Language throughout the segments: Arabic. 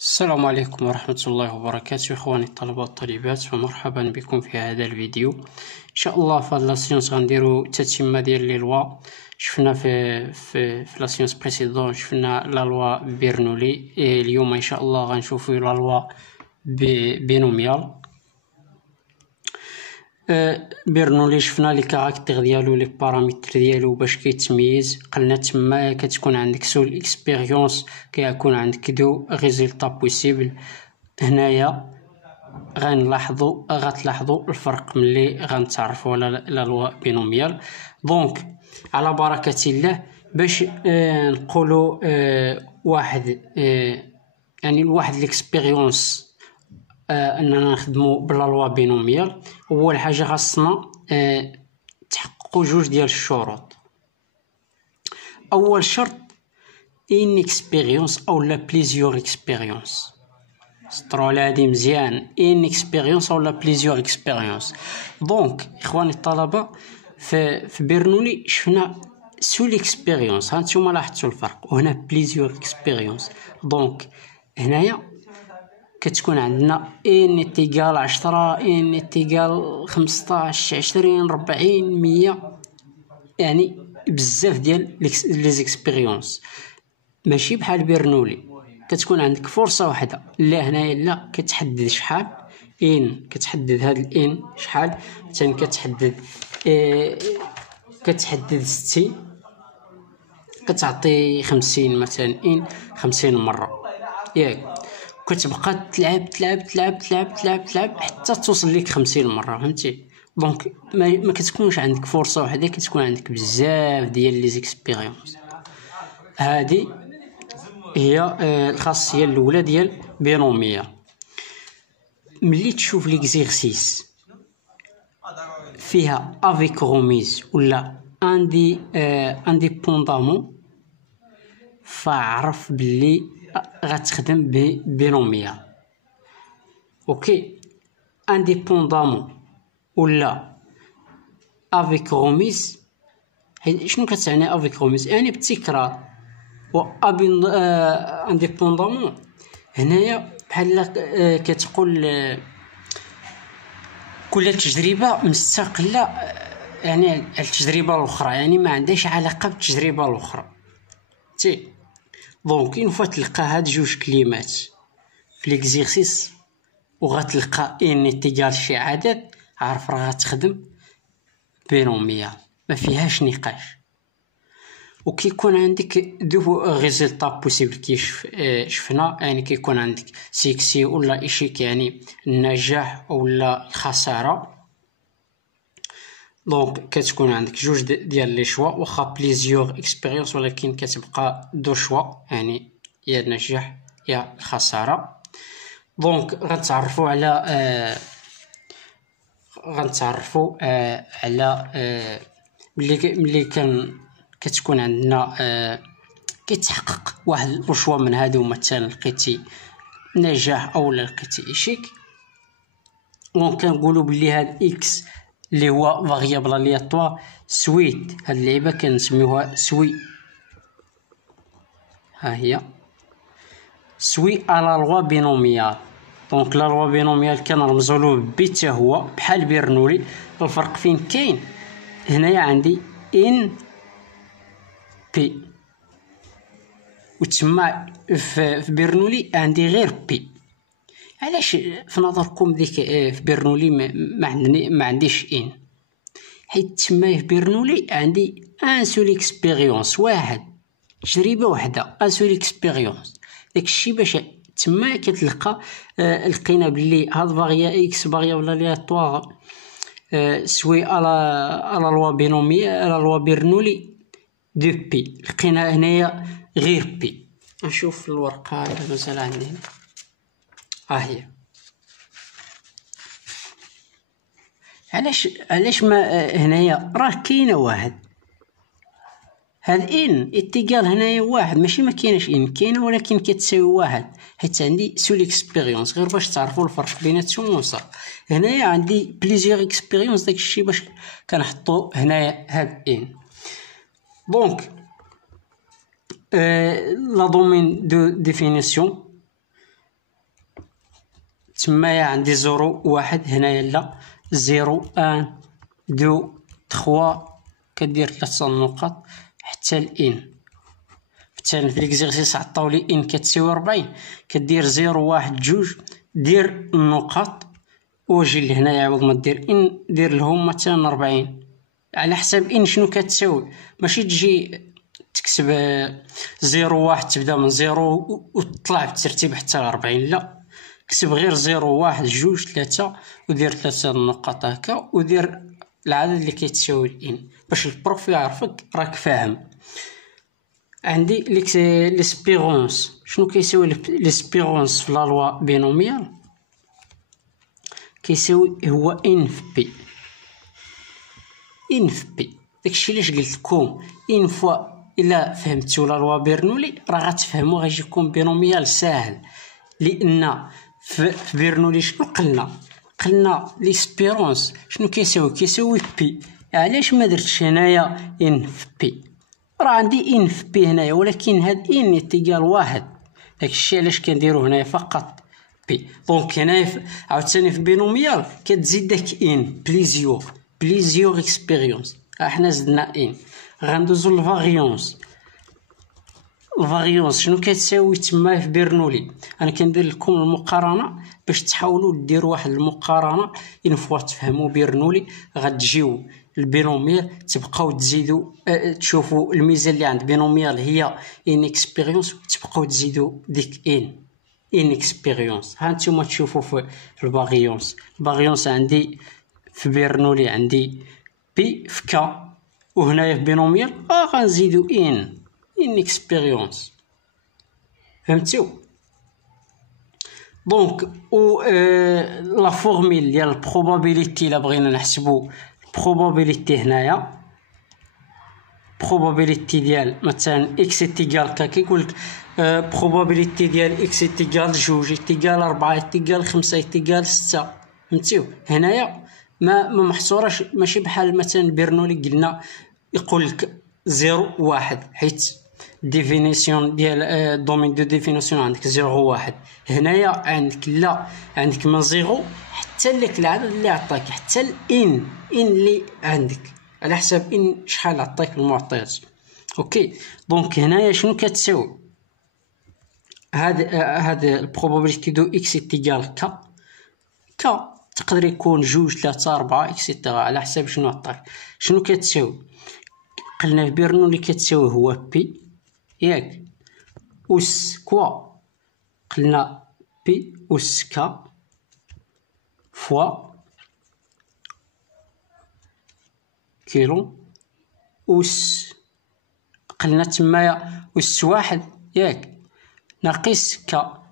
السلام عليكم ورحمة الله وبركاته إخواني الطلبة والطالبات، ومرحبا بكم في هذا الفيديو. إن شاء الله في هذا لاسيونس غنديرو تتمة ديال لي لوا. شفنا في لاسيونس بريسيدون شفنا لا لوا بيرنولي. اليوم إن شاء الله غنشوفو لا لوا بينوميال. بيرنولي شفنا لي كاركتير ديالو لي بارامتر ديالو باش كيتميز. قلنا تما كتكون عندك سول اكسبيريونس كيكون عندك دو ريزولطا بوسيبل. هنايا غتلاحظوا الفرق ملي غنتعرفوا على لا لوا بينوميال. دونك على بركه الله باش نقولوا واحد يعني الواحد الاكسبيريونس اننا نخدموا بلا لوا بينوميال. اول حاجه خاصنا تحققوا جوج ديال الشروط. اول شرط ان اكسبيريونس او لا بليزيور اكسبيريونس. سطروا على هادي مزيان، ان اكسبيريونس او لا بليزيور اكسبيريونس. دونك اخواني الطلبه في بيرنولي شفنا سول اكسبيريونس، هانتوما لاحظتوا الفرق، وهنا بليزيور اكسبيريونس. دونك هنايا كتكون عندنا ان تيغال 10 ان تيغال 15 20 40 100، يعني بزاف ديال لي زيكسبيريونس. ماشي بحال بيرنولي كتكون عندك فرصه واحده. لا هنايا لا، كتحدد شحال ان، كتحدد هاد الان شحال، ثاني كتحدد 60، كتعطي 50 مثلا ان 50 مره ياك، كتبقى تلعب حتى توصل ليك 50 مره، فهمتي؟ دونك ما كتكونش عندك فرصه واحده، كتكون عندك بزاف ديال لي زيكسبيريونس. هذه هي الخاصيه الاولى ديال بينوميال. ملي تشوف ليكزيرسيس فيها افيك روميز ولا انديبوندامون، فاعرف بلي غتخدم بينوميال. اوكي، انديبوندامون ولا افيك روميز. شنو كتعني افيك روميز؟ يعني بالتكرار. و انديبوندامون هنايا بحال كتقول كل تجربه مستقله يعني على التجربه الاخرى، يعني ما عندهاش علاقه بالتجربه الاخرى. دونك اون فوا تلقى هاد جوج كلمات في ليكزيرسيس وغتلقى ان تيغال شي عدد، عارف راه غتخدم بينوميال، ما فيهاش نقاش. وكيكون عندك دو ريزولطا بوسيبل كي شفنا، يعني كيكون عندك سيكسي ولا ايشيك، يعني النجاح ولا الخساره. دونك كتكون عندك جوج ديال لي شوا، واخا بليزيور اكسبيريونس، ولكن كتبقى دو شوا، يعني يا النجاح يا الخساره. دونك غنتعرفوا على ملي كتكون عندنا كيتحقق واحد الشوا من هادو، مثلا لقيتي نجاح او لقيتي ايشيك. دونك كنقولوا بلي هاد اكس اللي هو فاريابل الياتوار سويت، هاد اللعيبه كنسميوها سوي. ها هي سوي على لوا بينوميال. دونك لا لوا بينوميال كنرمزوا له بي حتى هو بحال بيرنولي. الفرق فين كاين؟ هنايا عندي ان بي، وتما في بيرنولي عندي غير بي. علاش في نظركم ديك في بيرنولي ما عنديش ان؟ حيت تما في بيرنولي عندي ان سول اكسبيريونس واحد، تجربه واحده، ان سول اكسبيريونس. داكشي باش تما كتلقى لقينا بلي هاد فاريا اكس فاريابل الياتوار سوي على لوا بينومي على لوا بيرنولي دو بي. لقينا هنايا غير بي. نشوف الورقه اللي مازال عندي. ها هي. علاش ما هنايا راه كاينه واحد، هاد ان اتيغال هنايا واحد، ماشي ما كايناش ان، كاينه ولكن كتساوي واحد، حيت عندي سول اكسبيريونس. غير باش تعرفوا الفرق بيناتهم وصل. هنايا عندي بليزيور اكسبيريونس، داكشي باش كنحطوا هنايا هاد ان. دونك لا دومين دو ديفينيسيون تمايا عندي 0 1 هنايا لا 0 1 2 3 كدير 3 النقط حتى الان. مثلا في ليكزيرسيس عطاولي ان كتساوي 40 كدير 0 1 2 دير النقط وجي لهنايا عوض ما دير ان دير لهم مثلا 40 على حساب ان شنو كتساوي. ماشي تجي تكتب 0 1 تبدا من 0 وتطلع بالترتيب حتى ل 40 لا، كتب غير 0 1 2 3 ودير 3 النقط هكا ودير العدد اللي كيتساوي الان باش البروف يعرفك راك فاهم. عندي ليسبيرونس. شنو كيساوي ليسبيرونس في لا لوا بينوميال؟ كيساوي هو ان في بي. ان في بي داكشي علاش قلت لكم ان فوا الا فهمتوا لا لوا برنولي راه غتفهموا غيجيكم بينوميال ساهل. لان في برنولي شنو قلنا ليسبيرونس شنو كيساوي بي. علاش ما درتش هنايا ان في بي؟ راه عندي ان في بي هنايا ولكن هاد ان يتيقال واحد، داكشي علاش كنديرو هنايا فقط بي. دونك هنايا عاوتاني في بينوميال كتزيد داك ان بليزيور اكسبيريونس. حنا زدنا ان. غندوزو للفاريونس. الفاريونس شنو كتساوي تما في برنولي؟ انا كندير لكم المقارنه باش تحاولوا ديروا واحد المقارنه. ان فوا تفهموا برنولي غتجيو البينوميال تبقاو تزيدوا تشوفوا الميزه اللي عند بينوميال هي ان اكسبيريونس تبقاو تزيدوا ديك ان اكسبيريونس. ها نتوما تشوفوا في الفاريونس عندي في برنولي عندي بي في كا وهنايا في بينوميال غنزيدوا ان اكسبيريونس. فهمتوا؟ دونك و لا فورميل ديال البروبابيليتي الا بغينا نحسبوا البروبابيليتي هنايا probability ديال مثلا اكس تيغال كا كيقول لك probability ديال اكس تيغال 2 تيغال 4 تيغال 5 تيغال 6. فهمتيو؟ هنايا ما محصوراش ماشي بحال مثلا برنولي قلنا يقول لك 0 1 حيت ديفينيسيون ديال دومين دو ديفينيسيون عندك 0 1. هنايا عندك لا، عندك من 0 حتى لك العدد اللي عطاك حتى الان اللي عندك على حساب ان شحال عطاك المعطيات. اوكي دونك هنايا شنو كتساوي؟ هاد البروبابيليتي دو اكس تيغال كا تقدر يكون 2 3 4 اكسيتيرا على حساب شنو عطاك. شنو كتساوي؟ قلنا في برنولي كتساوي هو بي ياك أس كوا. قلنا بي أس كا فوا كيلو أس قلنا تمايا أس 1 ياك ناقص كا.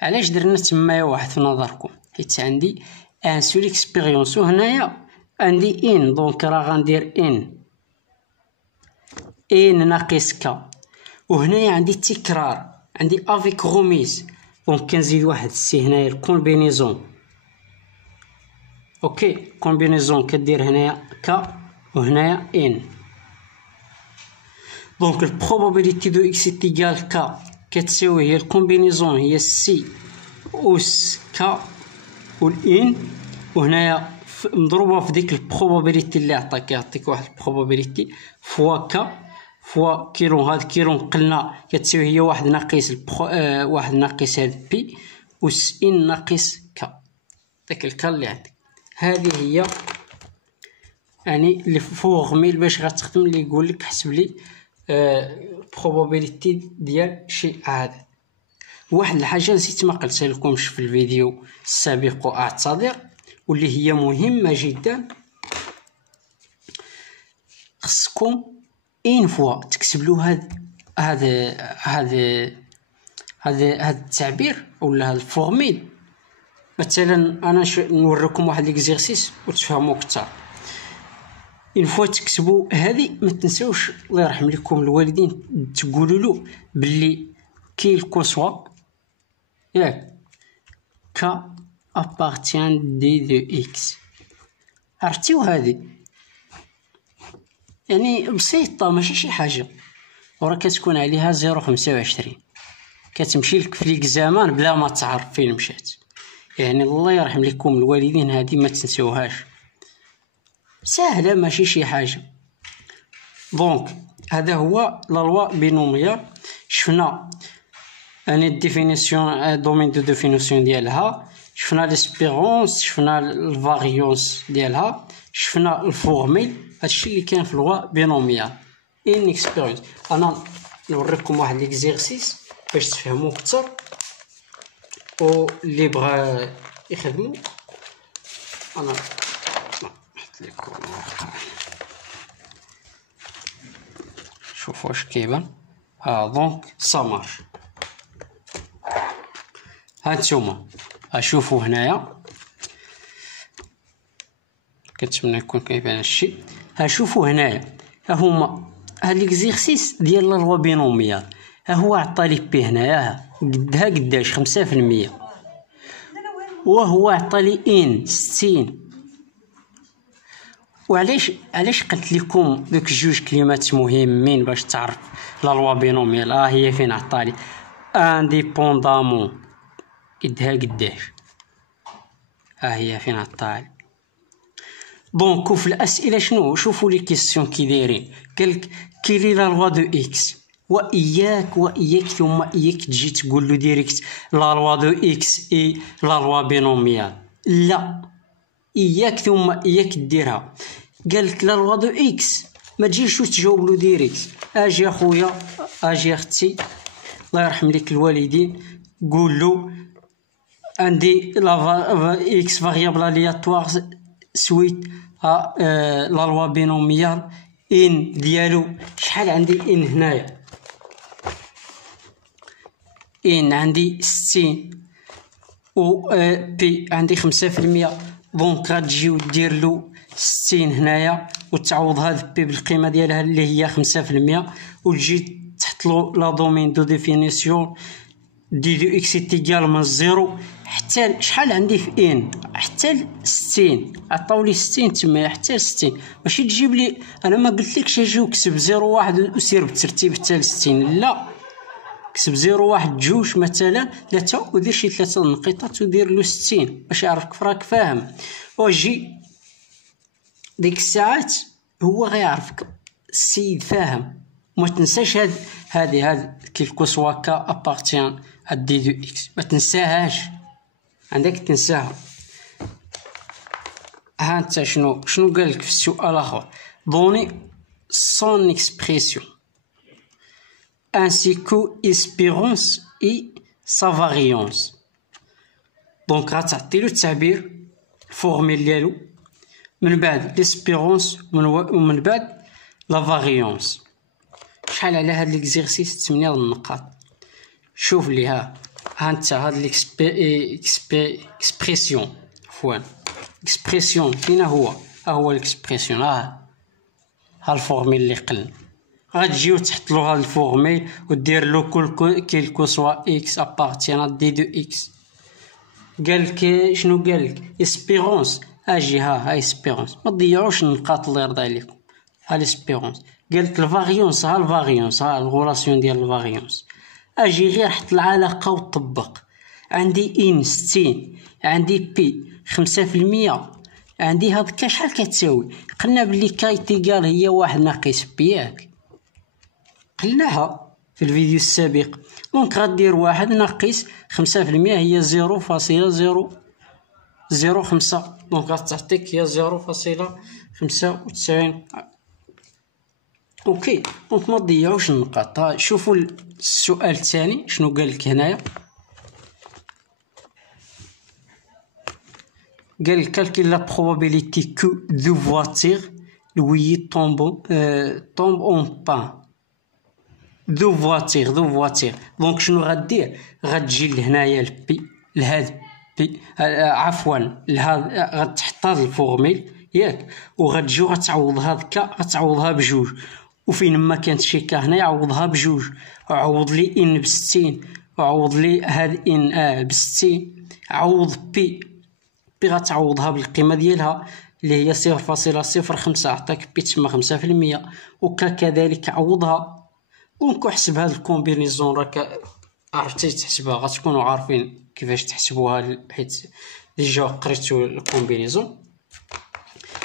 علاش درنا تمايا 1 في نظركم؟ حيت عندي ان سول اكسبيريونس وهنايا عندي ان دونك راه غندير ان ناقص كا. وهنايا عندي تكرار عندي افيك غوميز دونك كنزيد واحد سي هنايا الكومبينيزون. اوكي كومبينيزون كدير هنايا كا وهنايا ان. دونك البروبابيليتي دو اكس تيغال كا كتساوي هي الكومبينيزون هي سي أس كا والان وهنايا مضروبه في ديك البروبابيليتي اللي عطاك يعطيك واحد البروبابيليتي فوا كا فوا كيلون. هاد كيلون قلنا كتساوي هي واحد ناقص واحد ناقص هاد بي أس ان ناقص كا داك الكا اللي عندك. هذه هي يعني اللي فورميل باش غتخدم اللي يقول لك حسب لي probability ديال شي عدد. واحد الحاجه نسيت ما قلتها لكمش في الفيديو السابق واعتذر واللي هي مهمه جدا. خصكم ان فوا تكتبوا هذا التعبير ولا هذا الفورميل. مثلا انا نوريكم واحد ليكزيرسيس وتفهموا اكثر. ان فوا تكتبوا هذه ما تنساوش الله يرحم لكم الوالدين تقولوا له باللي كيل كوسوا ياك كا ابارتيان دي دو اكس. عرفتيو هذه يعني بسيطه ماشي شي حاجه وراه كتكون عليها 0.25 كتمشي لك في ليك زمان بلا ما تعرف فين مشات. يعني الله يرحم لكم الوالدين، هذه ما تنسوهاش، سهله ماشي شي حاجه. دونك هذا هو لا لوا بينوميال. شفنا اني ديفينيسيون دومين دو ديفينيسيون ديالها، شفنا ليسبيرونس، شفنا الفاريونس ديالها، شفنا الفورميل. هادشي اللي كاين في لوا بينوميال ان اكسبيريونس. انا نوريكم واحد ليكزيرسيس باش تفهموا اكثر، و اللي بغى يخدموا انا نحط لكم واقع. شوفوا واش كيبان. دونك سا مارش. هانتوما اشوفوا هنايا، كنتمنى يكون كيبان هادشي. شوفوا هنايا ها هما هاد ليكزيرسيس ديال لا لوا بينوميال. ها هو عطى لي بي هنايا قدها قداش 5%، وهو عطى لي ان 60. وعلاش قلت لكم دوك جوج كلمات مهمين باش تعرف لا لوا بينوميال؟ هي فين عطى لي انديبوندامون قدها قداش، هي فين عطى لي. دونك في الاسئله شنو؟ شوفوا لي كيسيون كي دايرين. قالك كيلي لا لوا دو اكس، واياك ثم اياك تجي تقول له ديريكت لا لوا دو اكس اي لا لوا بينوميال، لا، اياك ثم اياك ديرها. قالك لا لوا دو اكس، ما تجيش وتجاوب له ديريكت. اجي اخويا، اجي اختي، الله يرحم لك الوالدين، قول له عندي لا اكس فاريابل الياتوار سويت لا لوا بينوميال ان ديالو. شحال عندي ان هنايا؟ ان عندي 60 و بي عندي 5%. دونك غتجي ودير له 60 هنايا وتعوض هاد بي بالقيمه ديالها اللي هي 5%، وتجي تحط له لا دومين دو ديفينيسيون دي دو اكس تيغال من 0 حتى شحال عندي في ان، حتى 60. عطاولي 60 تما حتى 60. ماشي تجيب لي، انا ما قلتلكش اجي وكتب 0 1 وسير بالترتيب حتى ل 60، لا، كتب 0 1 2 مثلا 3 ودير شي 3 نقيطات ودير له 60 باش يعرفك راك فاهم. وجي ديك الساعات هو غيعرفك السيد فاهم. وما تنساش هذه كيلكو سوا كا ابارتيان دي دو اكس، ما تنساهاش، عندك تنساها. ها انت شنو قالك في السؤال الاخر؟ دوني سون اكسبريسيون ainsi que espérance et sa variance. دونك غتعطي له التعبير الفورميل ديالو، من بعد ليسبيرونس ومن بعد لا فاريونس. شحال على هاد ليكزيرسيس؟ 8 النقاط. شوف لي ها انت هاد اكسبريسيون فوان اكسبريسيون فينا هو الاكسبريسيون. ها الفورميل اللي قلنا، غتجي وتحط له هاد الفورميل ودير له كيلكو سوا اكس ابارتيان دي دو اكس. قالك شنو قالك؟ اسبيرونس. اجي ها اسبيرونس، ما تضيعوش النقاط الله يرضى عليكم. ها ليسبيرونس. قالك الفاريونس، ها الفاريونس، ها الغولاسيون ديال الفاريونس. اجي غير حط العلاقه وطبق. عندي ان 60، عندي بي 5%، عندي هاد شحال كتساوي؟ قلنا بلي كاي تيغال هي 1 ناقص بي، ياك قلناها في الفيديو السابق. دونك غدير 1 ناقص 5% هي 0.005. دونك غتعطيك هي 0.95. اوكي، دونك ما تضيعوش النقاط. شوفوا السؤال الثاني شنو قالك هنايا. قال calcule la probabilité que deux voitures lui tombent en panne. دو فواتير. دونك شنو غدير؟ غتجي لهنايا البي لهاد بي، عفوا لهاد، غتحط هاد الفورميل ياك، وغتجي غتعوض هاد كا غتعوضها بجوج، وفين ما كانت شي كا هنا يعوضها بجوج. عوض لي ان ب60 وعوض لي هاد ان ب60. عوض بي غتعوضها بالقيمه ديالها اللي هي 0.05. عطاك بي تما 5%، وكذلك عوضها. دونك حسب هاد الكومبينيزون راك عرفتي تحسبها، غتكونوا عارفين كيفاش تحسبوها، حيت ديجا قريتو الكومبينيزون.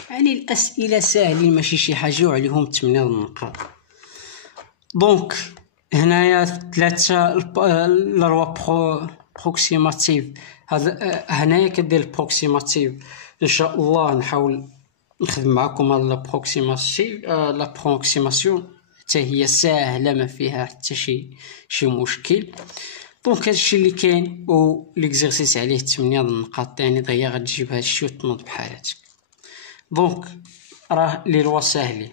يعني الاسئله ساهلين ماشي شي حاجه وعليهم 8 النقاط. دونك هنايا ثلاثه لا لوا بروكسيماتيف. هذا هنايا كدير البروكسيماتيف. ان شاء الله نحاول نخدم معكم هاد لا بروكسيماسيون حتى هي ساهله ما فيها حتى شي مشكل. دونك هادشي اللي كاين، و ليكزيرسيس عليه 8 النقاط، يعني دغيا غتجيب هادشي وتنوض بحالاتك. دونك راه لي لوا ساهلين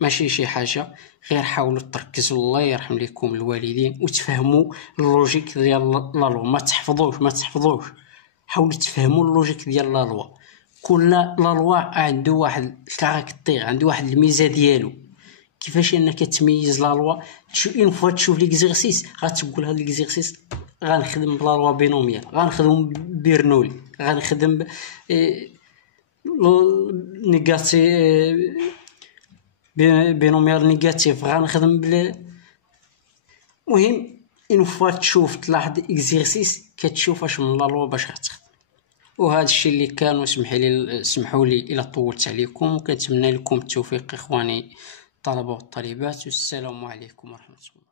ماشي شي حاجه، غير حاولوا تركزوا، الله يرحم لكم الوالدين، وتفهموا اللوجيك ديال لا لوا. ما تحفظوش، حاولوا تفهموا اللوجيك ديال لا لوا. كل لا لوا عنده واحد الكاركتير، عنده واحد الميزه ديالو. كيفاش انك تميز لا لوا؟ اون فوا تشوف ليكزيرسيس غتقول هذا ليكزيرسيس غنخدم بلا لوا بينوميال، غنخدم بيرنولي، غنخدم نيجاتيف بينوميال نيجاتيف، غنخدم مهم اون فوا تشوف تلاحظ اكزيرسيس كتشوف اش من لا لوا باش غتخدم. وهذا الشيء اللي كان. اسمحوا لي الا طولت عليكم، وكنتمنى لكم التوفيق اخواني الطلبه والطالبات، والسلام عليكم ورحمه الله.